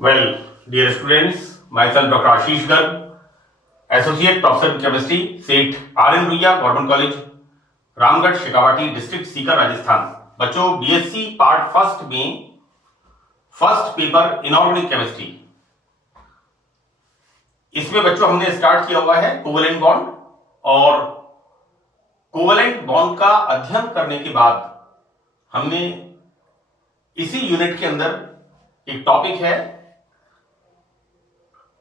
Well, dear students, myself Dr. Ashish Garg, Associate Professor in Chemistry, सेठ RN Ruia government college, Ramgarh Shekhawati district Sikar Rajasthan. बच्चों BSc part first में first paper inorganic chemistry, इसमें बच्चों हमने start किया हुआ है कोवेलेंट बॉन्ड। और कोवेलेंट बॉन्ड का अध्ययन करने के बाद हमने इसी यूनिट के अंदर एक टॉपिक है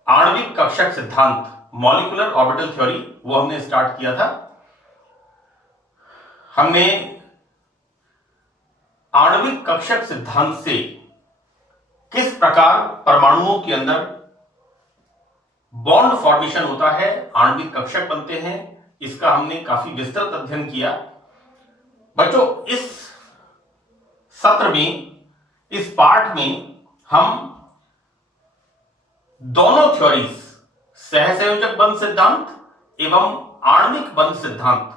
आणविक कक्षक सिद्धांत, मॉलिक्यूलर ऑर्बिटल थ्योरी, वो हमने स्टार्ट किया था। हमने आणविक कक्षक सिद्धांत से किस प्रकार परमाणुओं के अंदर बॉन्ड फॉर्मेशन होता है, आणविक कक्षक बनते हैं, इसका हमने काफी विस्तृत अध्ययन किया। बच्चों इस सत्र में, इस पार्ट में हम दोनों थ्योरीज, सहसंयोजक बंध सिद्धांत एवं आणविक बंध सिद्धांत,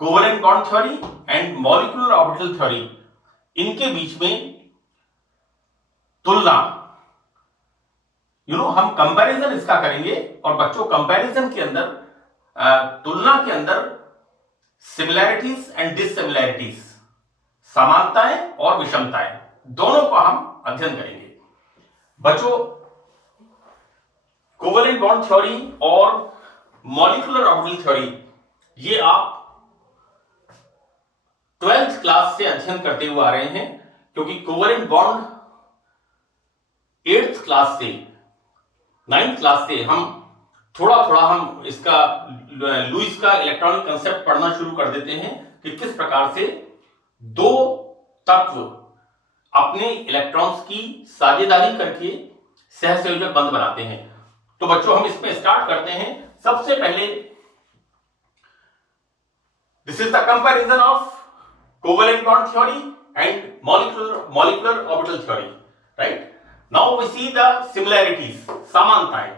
covalent bond theory and molecular orbital theory, इनके बीच में तुलना, हम कंपैरिजन इसका करेंगे। और बच्चों कंपैरिजन के अंदर, तुलना के अंदर सिमिलैरिटीज एंड डिससिमिलैरिटीज, समानताएं और विषमताएं, दोनों को हम अध्ययन करेंगे। बच्चों कोवेलेंट बॉन्ड थ्योरी और मॉलिक्यूलर ऑर्बिटल थ्योरी, ये आप 12th क्लास से अध्ययन करते हुए आ रहे हैं, क्योंकि कोवेलेंट बॉन्ड 8th क्लास से, 9th क्लास से हम थोड़ा हम इसका लुईस का इलेक्ट्रॉनिक कंसेप्ट पढ़ना शुरू कर देते हैं कि किस प्रकार से दो तत्व अपने इलेक्ट्रॉन्स की साझेदारी करके सहसंयोजक बंध बनाते हैं। तो बच्चों हम इसमें स्टार्ट करते हैं। सबसे पहले this is the comparison of covalent bond theory and molecular orbital theory, right. Now we see the similarities, समानताएं।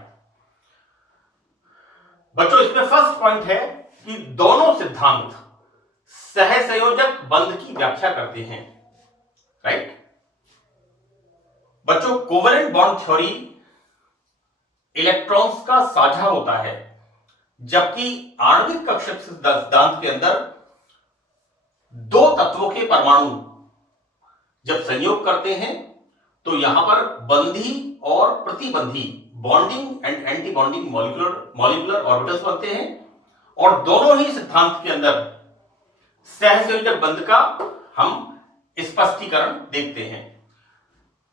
बच्चों इसमें फर्स्ट पॉइंट है कि दोनों सिद्धांत सहसंयोजक बंध की व्याख्या करते हैं, राइट। बच्चों कोवेलेंट बॉन्ड थ्योरी इलेक्ट्रॉन्स का साझा होता है, जबकि आणविक कक्षक सिद्धांत के अंदर दो तत्वों के परमाणु जब संयोग करते हैं तो यहां पर बंधी और प्रतिबंधी, bonding and anti bonding molecular orbitals बनते हैं। और दोनों ही सिद्धांत के अंदर सहसंयोजक बंध का हम स्पष्टीकरण देखते हैं।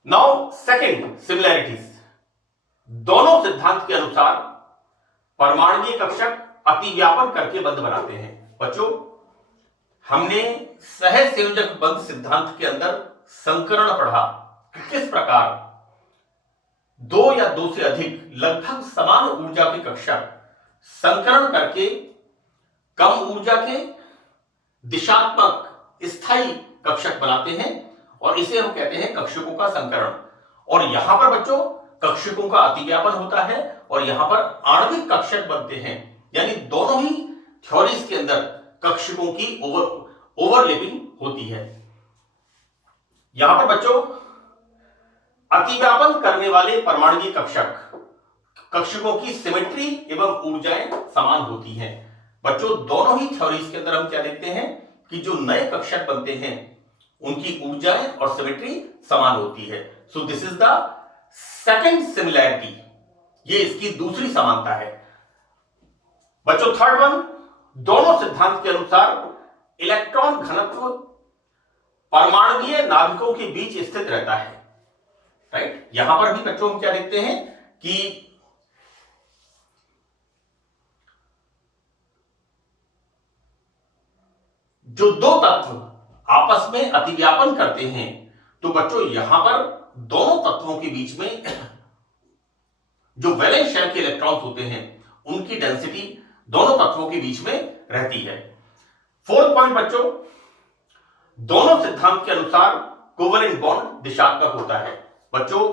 Now second, similarities. दोनों सिद्धांत के अनुसार परमाणुीय कक्षक अतिव्यापन करके बंध बनाते हैं। बच्चों हमने सहसंयोजक बंध सिद्धांत के अंदर संकरण पढ़ा कि किस प्रकार दो या दो से अधिक लगभग समान ऊर्जा के कक्षक संकरण करके कम ऊर्जा के दिशात्मक स्थायी कक्षक बनाते हैं, और इसे हम कहते हैं कक्षकों का संकरण। और यहां पर बच्चों कक्षकों का अतिव्यापन होता है और यहां पर आणविक कक्षक बनते हैं, यानी दोनों ही थ्योरीज के अंदर कक्षकों की ओवरलैपिंग होती है। यहां पर बच्चों अतिव्यापन करने वाले परमाणुीय कक्षकों की सिमेट्री एवं ऊर्जाएं समान होती हैं। बच्चों दोनों ही थ्योरीज के अंदर हम क्या देखते हैं कि जो नए कक्षक बनते हैं उनकी ऊर्जाएं और सिमेट्री समान होती है। So this is the second similarity, ये इसकी दूसरी समानता है। बच्चों थर्ड वन, दोनों सिद्धांत के अनुसार इलेक्ट्रॉन घनत्व परमाणुीय नाभिकों के बीच स्थित रहता है, राइट। यहां पर भी बच्चों हम क्या देखते हैं कि जो दो तत्व आपस में अतिव्यापन करते हैं, तो बच्चों यहां पर दोनों तत्वों के बीच में जो वैलेंस शेल के इलेक्ट्रॉन्स होते हैं उनकी डेंसिटी दोनों तत्वों के बीच में रहती है। फोर्थ पॉइंट बच्चों, दोनों सिद्धांत के अनुसार कोवेलेंट बॉन्ड दिशात्मक होता है। बच्चों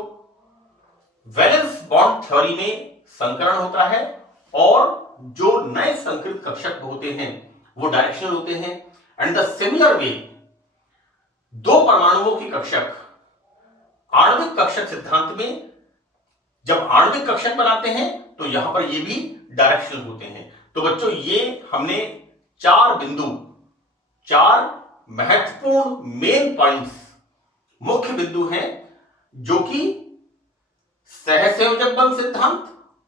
वैलेंस बॉन्ड थ्योरी में संकरण होता है और जो नए संकृत कक्षक होते हैं वो डायरेक्शनल होते हैं। एंड द सिमिलर वे, दो परमाणुओं की कक्षक आणविक कक्षक सिद्धांत में जब आणविक कक्षक बनाते हैं तो यहां पर ये भी डायरेक्शनल होते हैं। तो बच्चों ये हमने 4 बिंदु, 4 महत्वपूर्ण मेन पॉइंट्स, मुख्य बिंदु हैं जो कि सहसंयोजक बंध सिद्धांत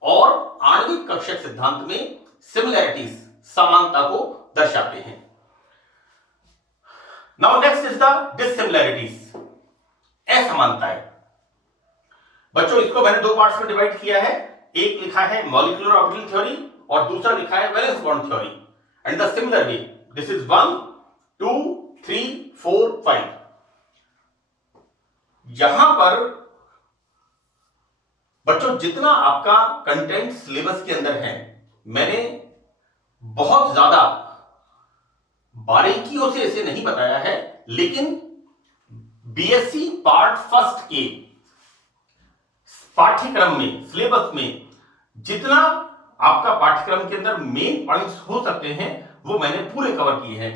और आणविक कक्षक सिद्धांत में सिमिलैरिटीज, समानता को दर्शाते हैं। Now next is the dissimilarities, असमानताएं। बच्चों इसको मैंने 2 पार्ट्स में डिवाइड किया है, एक लिखा है मॉलिक्यूलर ऑर्बिटल थ्योरी और दूसरा लिखा है valence bond theory. And the similar way, this is 1 2 3 4 5। यहां पर बच्चों जितना आपका कंटेंट सिलेबस के अंदर है, मैंने बहुत ज्यादा बारीकियों से इसे नहीं बताया है, लेकिन बीएससी पार्ट फर्स्ट के पाठ्यक्रम में, सिलेबस में जितना आपका पाठ्यक्रम के अंदर मेन पॉइंट्स हो सकते हैं वो मैंने पूरे कवर किए हैं।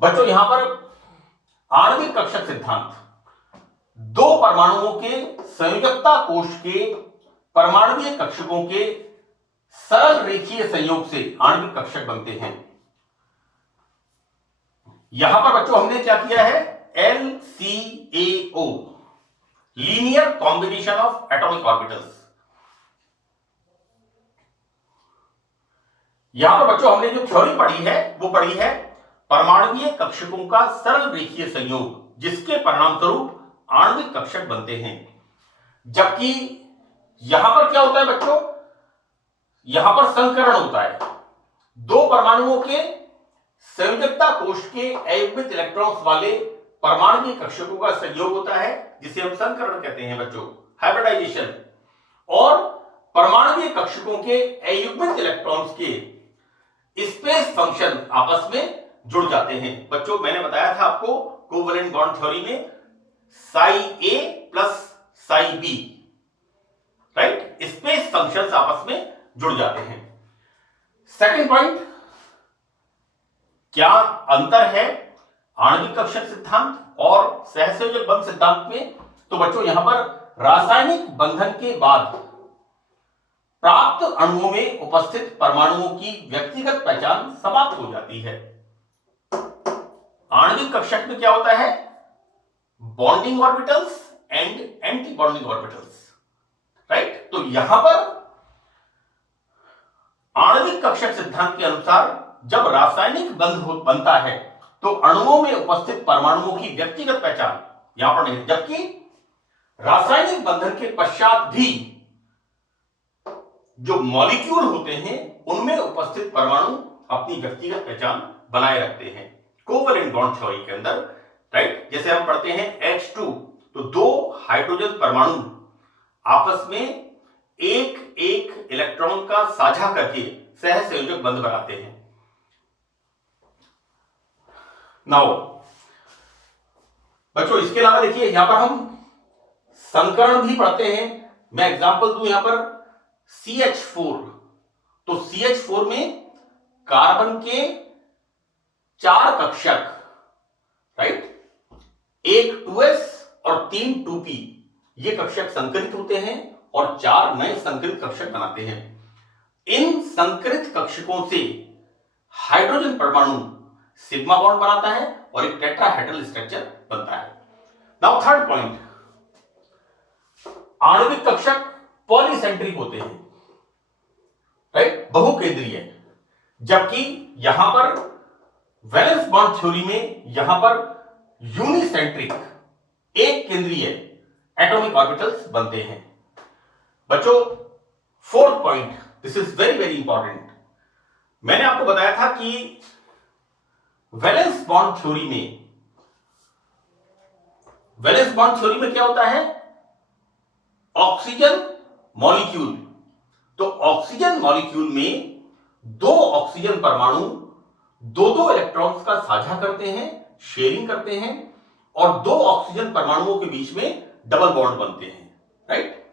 बच्चों यहां पर आणविक कक्षक सिद्धांत, 2 परमाणुओं के संयोजकता कोश के परमाणुीय कक्षकों के सरल रेखीय संयोग से आणविक कक्षक बनते हैं। यहां पर बच्चों हमने क्या किया है, LCAO, linear combination of atomic orbitals. यहां पर बच्चों हमने जो थ्योरी पढ़ी है वो पढ़ी है परमाणुीय कक्षकों का सरल रेखीय संयोग जिसके परिणाम स्वरूप आणविक कक्षक बनते हैं। जबकि यहां पर क्या होता है बच्चों, यहां पर संकरण होता है, 2 परमाणुओं के संयोजकता कोश के अयुग्मित इलेक्ट्रॉन्स वाले परमाणुीय कक्षकों का संयोग होता है जिसे हम संकरण कहते हैं बच्चों, हाइब्रिडाइजेशन। और परमाणुीय कक्षकों के अयुग्मित इलेक्ट्रॉन्स के स्पेस फंक्शन आपस में जुड़ जाते हैं। बच्चों मैंने बताया था आपको कोवैलेंट बॉन्ड थ्योरी में psi A plus psi B, right, space functions आपस में जुड़ जाते हैं। सेकंड पॉइंट, क्या अंतर है आणविक कक्षक सिद्धांत और सहसंयोजक बंध सिद्धांत में? तो बच्चों यहां पर रासायनिक बंधन के बाद प्राप्त अणुओं में उपस्थित परमाणुओं की व्यक्तिगत पहचान समाप्त हो जाती है। आणविक कक्षक में क्या होता है, bonding orbitals and anti bonding orbitals, right. तो यहां पर आणविक कक्षक सिद्धांत के अनुसार जब रासायनिक बंध बनता है तो अणुओं में उपस्थित परमाणुओं की व्यक्तिगत पहचान यहां पर नहीं, जबकि रासायनिक बंधन के पश्चात भी जो मॉलिक्यूल होते हैं उनमें उपस्थित परमाणु अपनी व्यक्तिगत पहचान बनाए रखते हैं कोवैलेंट बॉन्ड थ्योरी के अंदर, राइट। जैसे हम पढ़ते हैं H2, तो 2 हाइड्रोजन परमाणु आपस में एक इलेक्ट्रॉन का साझा करके सहसंयोजक बंध बनाते हैं। नाउ बच्चों इसके अलावा देखिए यहां पर हम संकरण भी पढ़ते हैं। मैं एग्जांपल दूं यहां पर CH4, तो CH4 में कार्बन के 4 कक्षक, राइट, एक 2s और 3 2p, ये कक्षक संकरित होते हैं और 4 नए संकरित कक्षक बनाते हैं। इन संकरित कक्षकों से हाइड्रोजन परमाणु सिग्मा बॉन्ड बनाता है और एक टेट्राहेड्रल स्ट्रक्चर बनता है। नाउ थर्ड पॉइंट, आणविक कक्षक पॉलीसेंट्रिक होते हैं, राइट, बहुकेंद्रीय, जबकि यहां पर वैलेंस बॉन्ड थ्योरी में यहां पर यूनिसेंट्रिक, एक केंद्रीय एटॉमिक ऑर्बिटल्स बनते हैं। बच्चों fourth point, this is very very important. मैंने आपको बताया था कि वैलेंस बॉन्ड थ्योरी में क्या होता है, ऑक्सीजन मॉलिक्यूल। तो ऑक्सीजन मॉलिक्यूल में 2 ऑक्सीजन परमाणु 2 इलेक्ट्रॉन्स का साझा करते हैं, शेयरिंग करते हैं, और 2 ऑक्सीजन परमाणुओं के बीच में डबल बॉन्ड बनते हैं, राइट।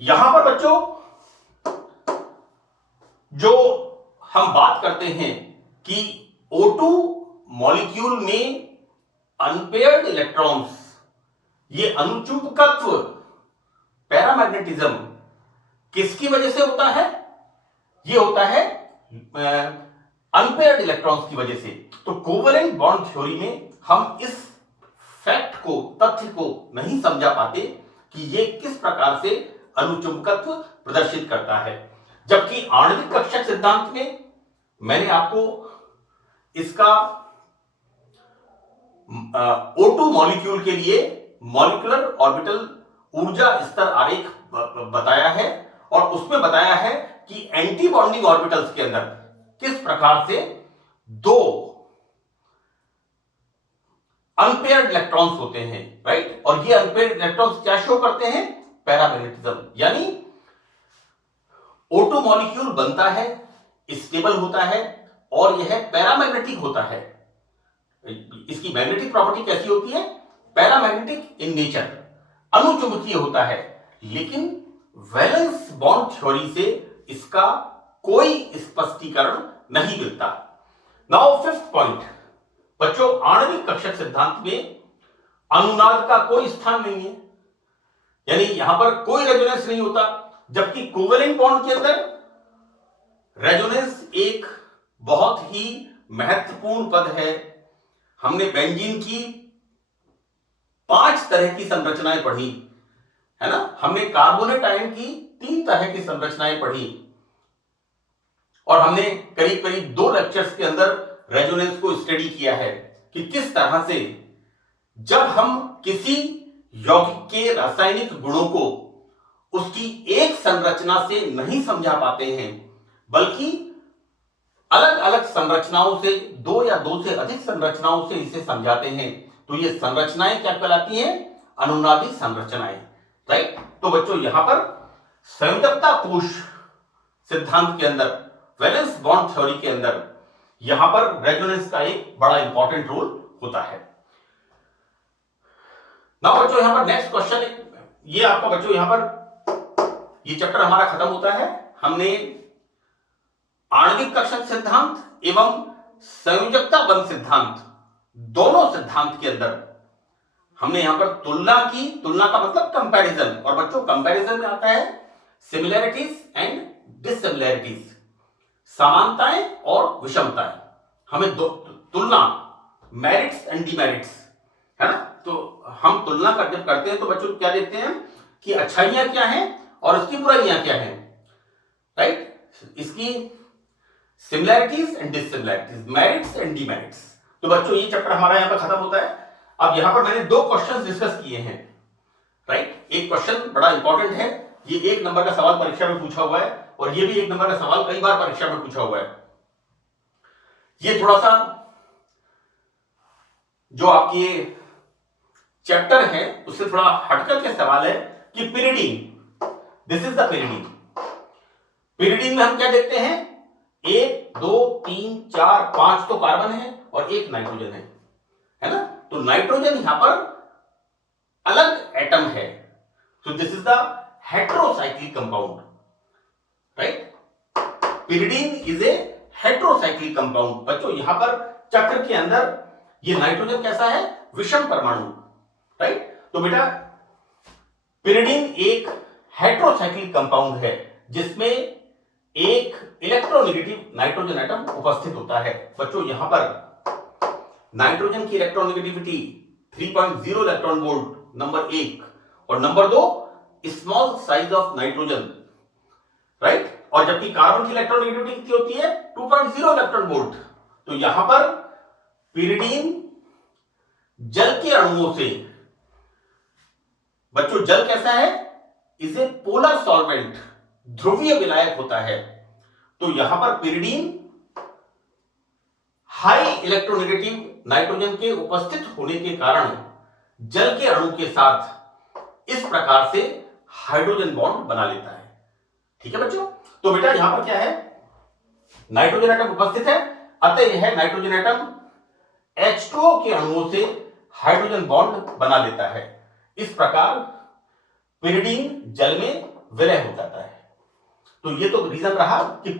यहां पर बच्चों जो हम बात करते हैं कि O2 मॉलिक्यूल में अनपेयर्ड इलेक्ट्रॉन्स, ये अनुचुंबकत्व पैरामैग्नेटिज्म किसकी वजह से होता है? ये होता है अनपेयर्ड इलेक्ट्रॉन्स की वजह से। तो कोवेलेंट बॉन्ड थ्योरी में हम इस फैक्ट को, तथ्य को नहीं समझा पाते कि ये किस प्रकार से अनुचुंबकत्व प्रदर्शित करता है। जबकि आणविक कक्षक सिद्धांत में मैंने आपको इसका O2 मॉलिक्यूल के लिए मॉलिक्यूलर ऑर्बिटल ऊर्जा स्तर आरेख बताया है, और उसमें बताया है कि एंटी बॉन्डिंग ऑर्बिटल्स के अंदर किस प्रकार से दो अनपेयर्ड इलेक्ट्रॉन्स होते हैं, राइट। और ये अनपेयर्ड इलेक्ट्रॉन्स क्या शो करते हैं? पैरामैग्नेटिज्म। यानी O2 मॉलिक्यूल बनता है, स्टेबल होता है और यह पैरामैग्नेटिक होता है। इसकी मैग्नेटिक प्रॉपर्टी कैसी होती है? पैरामैग्नेटिक इन नेचर, अनुचुंबकीय होता है। लेकिन वैलेंस बॉन्ड थ्योरी से इसका कोई स्पष्टीकरण नहीं मिलता। नाउ फिफ्थ पॉइंट, बच्चों आणविक कक्षक सिद्धांत में अनुनाद का कोई स्थान नहीं है, यानी यहां पर कोई रेजोनेंस नहीं होता। जबकि कोवेलेंट बॉन्ड के अंदर रेजोनेंस एक बहुत ही महत्वपूर्ण पद है। हमने बेंजीन की 5 तरह की संरचनाएं पढ़ी है ना, हमने कार्बोनेट आयन की 3 तरह की संरचनाएं पढ़ी, और हमने करीब करीब 2 लेक्चर्स के अंदर रेजोनेंस को स्टडी किया है कि किस तरह से जब हम किसी यौगिक के रासायनिक गुणों को उसकी एक संरचना से नहीं समझा पाते हैं, बल्कि अलग अलग संरचनाओं से, 2 या 2 से अधिक संरचनाओं से इसे समझाते हैं, तो ये संरचनाएं क्या कहलाती हैं? अनुनादी संरचनाएं, राइट। तो बच्चों यहां पर संयोजकता कोश सिद्धांत के अंदर, वैलेंस बॉन्ड थ्योरी के अंदर यहां पर रेजोनेंस का एक बड़ा इंपॉर्टेंट रोल होता है। नाउ बच्चों यहां पर नेक्स्ट क्वेश्चन, ये आपका बच्चों यहां पर ये चैप्टर हमारा खत्म होता है। हमने आणविक कक्षक सिद्धांत एवं संयोजकता बंध सिद्धांत, दोनों सिद्धांत के अंदर हमने यहां पर तुलना की। तुलना का मतलब कंपैरिजन, और बच्चों कंपैरिजन में आता है सिमिलैरिटीज एंड डिससिमिलैरिटीज, समानताएं और विषमताएं। हमें तुलना, मेरिट्स एंड डिमेरिट्स, है ना। तो हम तुलना जब करते हैं तो बच्चों क्या देखते हैं कि अच्छाइयां क्या हैं और इसकी बुराइयां क्या हैं, राइट। इसकी similarities and dissimilarities, merits and demerits. तो बच्चों ये चैप्टर हमारा यहां पर खत्म होता है। अब यहां पर मैंने 2 क्वेश्चंस डिस्कस किए हैं, राइट। एक क्वेश्चन बड़ा इंपॉर्टेंट है, ये 1 नंबर का सवाल परीक्षा में पूछा हुआ है, और ये भी 1 नंबर का सवाल कई बार परीक्षा में पूछा हुआ है। ये थोड़ा सा जो आपकी चैप्टर है उससे थोड़ा हटकर के सवाल है कि pyridine, this is the pyridine. Pyridine में हम क्या देखते हैं? 1 2 3 4 5 तो कार्बन है और 1 नाइट्रोजन है ना। तो नाइट्रोजन यहां पर अलग एटम है, तो this is the heterocyclic compound, right. Pyridine is a heterocyclic compound. बच्चों यहां पर चक्र के अंदर ये नाइट्रोजन कैसा है? विषम परमाणु, राइट। तो बेटा पिरिडीन एक हेटेरोसाइक्लिक कंपाउंड है जिसमें एक इलेक्ट्रोनेगेटिव नाइट्रोजन एटम उपस्थित होता है। बच्चों यहां पर नाइट्रोजन की इलेक्ट्रोनेगेटिविटी 3.0 इलेक्ट्रॉन वोल्ट नंबर 1, और number 2 small size of nitrogen, right. और जबकि कार्बन की इलेक्ट्रोनेगेटिविटी कितनी होती है? 2.0 इलेक्ट्रॉन वोल्ट। तो यहां पर पिरिडीन जल के अणुओं से, बच्चों जल कैसा है? इसे पोलर सॉल्वेंट, ध्रुवीय विलायक होता है। तो यहां पर पिरिडीन हाई इलेक्ट्रोनेगेटिव नाइट्रोजन के उपस्थित होने के कारण जल के अणु के साथ इस प्रकार से हाइड्रोजन बॉन्ड बना लेता है। ठीक है बच्चों। तो बेटा यहां पर क्या है? नाइट्रोजन एटम उपस्थित है, अतः यह नाइट्रोजन एटम H2O के अणुओं से हाइड्रोजन बॉन्ड बना लेता है। इस प्रकार पिरिडीन जल में विलय हो जाता है। तो ये तो रीजन रहा कि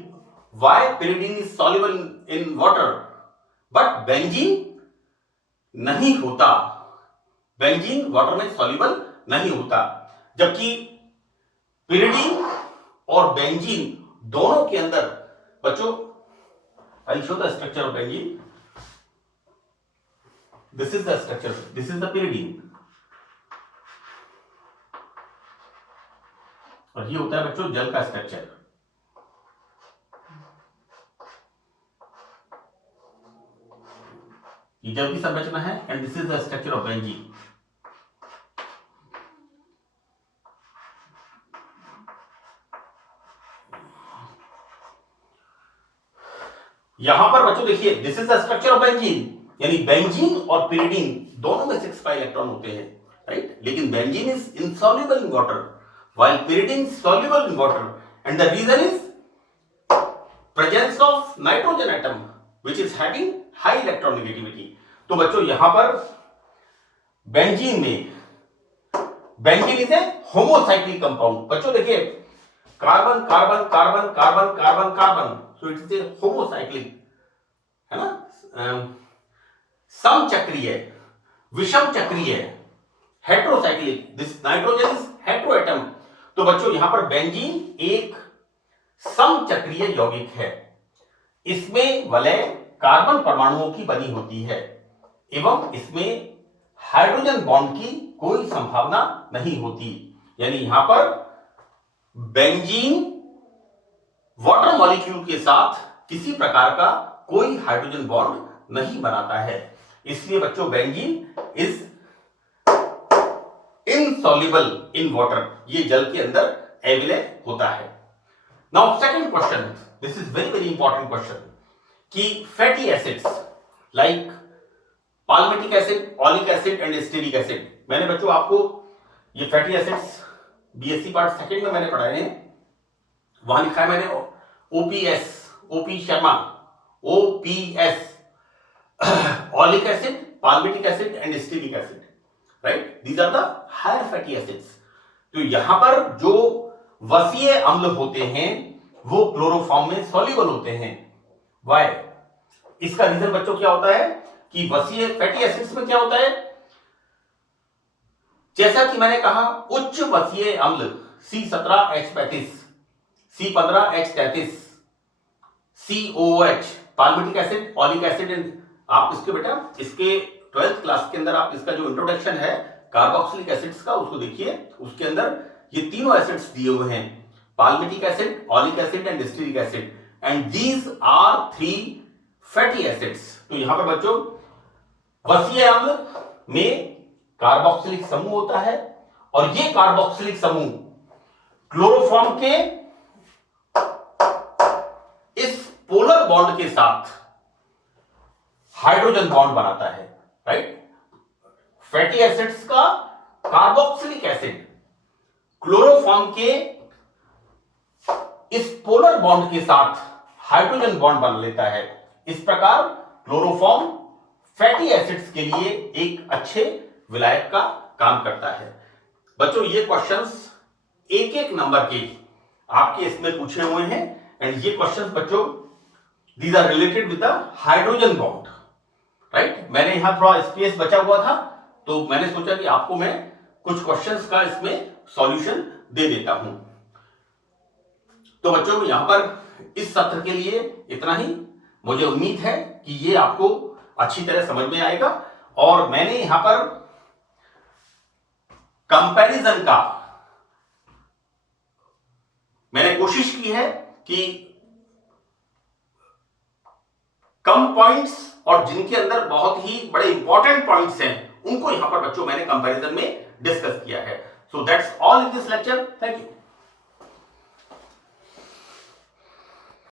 why pyridine is soluble in water, but benzene नहीं होता, बेंजीन वाटर में सॉल्युबल नहीं होता। जबकि पिरिडीन और बेंजीन दोनों के अंदर बच्चों, I show the structure of benzene. This is the structure, this is the pyridine, और ये होता है बच्चों जल का स्ट्रक्चर। ये जल की संरचना है and this is the structure of benzene. यहां पर बच्चों देखिए, this is the structure of benzene, यानी बेंजीन और पिरिडीन दोनों में 6 pi इलेक्ट्रॉन होते हैं, राइट। लेकिन benzene is insoluble in water while pyridine soluble in water, and the reason is presence of nitrogen atom which is having high electronegativity। तो बच्चों यहां पर बेंजीन में, benzene is a homocyclic compound. बच्चों देखिए, carbon carbon carbon carbon carbon carbon, so it is a homocyclic, है ना, समचक्रीय, विषम चक्रीय, heterocyclic. This nitrogen is hetero atom. तो बच्चों यहां पर बेंजीन एक समचक्रीय यौगिक है, इसमें वलय कार्बन परमाणुओं की बनी होती है एवं इसमें हाइड्रोजन बॉन्ड की कोई संभावना नहीं होती। यानी यहां पर बेंजीन वाटर मॉलिक्यूल के साथ किसी प्रकार का कोई हाइड्रोजन बॉन्ड नहीं बनाता है, इसलिए बच्चों benzene is insoluble in water, ये जल के अंदर अवेलेबल होता है। Now second question, this is very very important question, कि fatty acids like palmitic acid, oleic acid and stearic acid, मैंने बच्चों आपको ये fatty acids BSc part second में मैंने पढ़ाए हैं, वहां लिखा है मैंने OPS, OP Sharma, OPS, oleic acid, palmitic acid and stearic acid, right, these are the higher fatty acids. तो यहां पर जो वसीय अम्ल होते हैं वो क्लोरोफॉर्म में सॉल्युबल होते हैं। व्हाई? इसका रीजन बच्चों क्या होता है कि वसीय फैटी एसिड्स में क्या होता है, जैसा कि मैंने कहा, उच्च वसीय अम्ल C17H35, C15H33, COOH, palmitic acid, oleic acid, आप इसके बेटा इसके 12th क्लास के अंदर आप इसका जो इंट्रोडक्शन है कार्बोक्सिलिक एसिड्स का उसको देखिए, उसके अंदर ये तीनों एसिड्स दिए हुए हैं, palmitic acid, oleic acid and stearic acid, and these are 3 fatty acids. तो यहां पर बच्चों वसीय अम्ल में कार्बोक्सिलिक समूह होता है और ये कार्बोक्सिलिक समूह क्लोरोफॉर्म के इस पोलर बॉन्ड के साथ हाइड्रोजन बॉन्ड बनाता है, राइट। फैटी एसिड्स का कार्बोक्सिलिक एसिड क्लोरोफॉर्म के इस पोलर बॉन्ड के साथ हाइड्रोजन बॉन्ड बना लेता है। इस प्रकार क्लोरोफॉर्म फैटी एसिड्स के लिए एक अच्छे विलायक का काम करता है। बच्चों ये क्वेश्चंस एक एक नंबर के आपके इसमें पूछे हुए हैं एंड ये क्वेश्चंस बच्चों these are related with the hydrogen bond, right. मैंने यहां थोड़ा स्पेस बचा हुआ था तो मैंने सोचा कि आपको मैं कुछ क्वेश्चंस का इसमें सॉल्यूशन दे देता हूं। तो बच्चों यहां पर इस सत्र के लिए इतना ही। मुझे उम्मीद है कि ये आपको अच्छी तरह समझ में आएगा और मैंने यहां पर कंपैरिजन का मैंने कोशिश की है कि कम पॉइंट्स और जिनके अंदर बहुत ही बड़े इंपॉर्टेंट पॉइंट्स हैं उनको यहां पर बच्चों मैंने कंपैरिजन में डिस्कस किया है। So that's all in this lecture. Thank you.